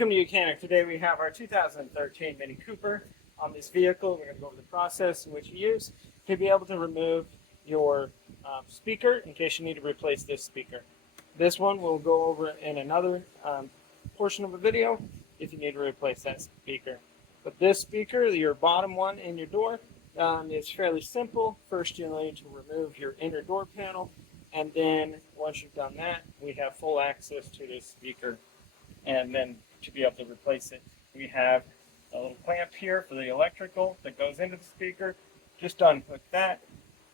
Welcome to Mechanic. Today we have our 2013 Mini Cooper. On this vehicle, we're going to go over the process in which you use to be able to remove your speaker in case you need to replace this speaker. This one we'll go over in another portion of a video if you need to replace that speaker. But this speaker, your bottom one in your door, is fairly simple. First you'll need to remove your inner door panel, and then once you've done that, we have full access to this speaker. And then to be able to replace it, we have a little clamp here for the electrical that goes into the speaker. Just unhook that,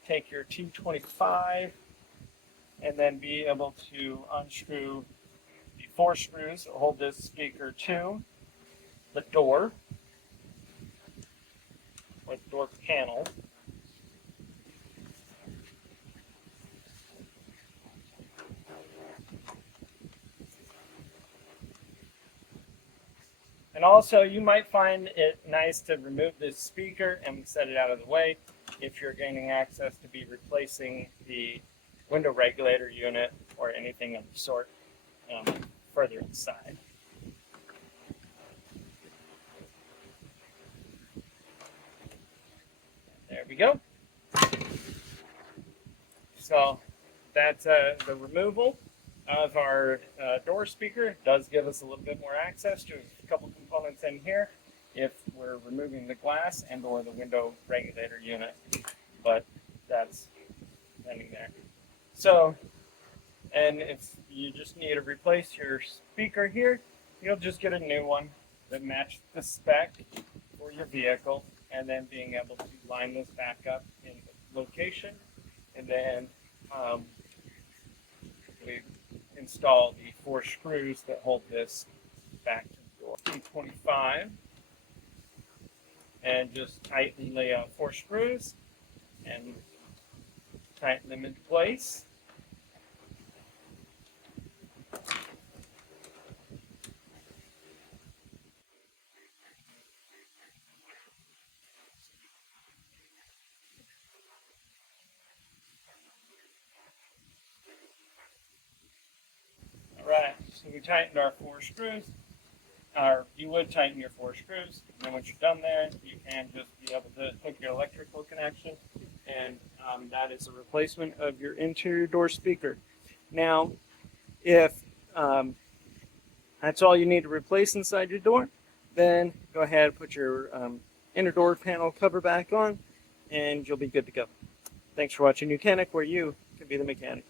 take your T25, and then be able to unscrew the 4 screws that hold this speaker to the door, or the door panel. And also, you might find it nice to remove this speaker and set it out of the way if you're gaining access to be replacing the window regulator unit or anything of the sort further inside. There we go. So that's the removal of our door speaker. It does give us a little bit more access to a couple components in here if we're removing the glass and or the window regulator unit, but that's ending there. So, and if you just need to replace your speaker here, you'll just get a new one that matches the spec for your vehicle, and then being able to line this back up in the location, and then we install the 4 screws that hold this back to the door. T25, and just tighten the 4 screws and tighten them into place. Alright, so we tightened our 4 screws, or you would tighten your 4 screws, and then once you're done there, you can just be able to hook your electrical connection, and that is a replacement of your interior door speaker. Now, if that's all you need to replace inside your door, then go ahead and put your inner door panel cover back on, and you'll be good to go. Thanks for watching Mechanic, where you can be the mechanic.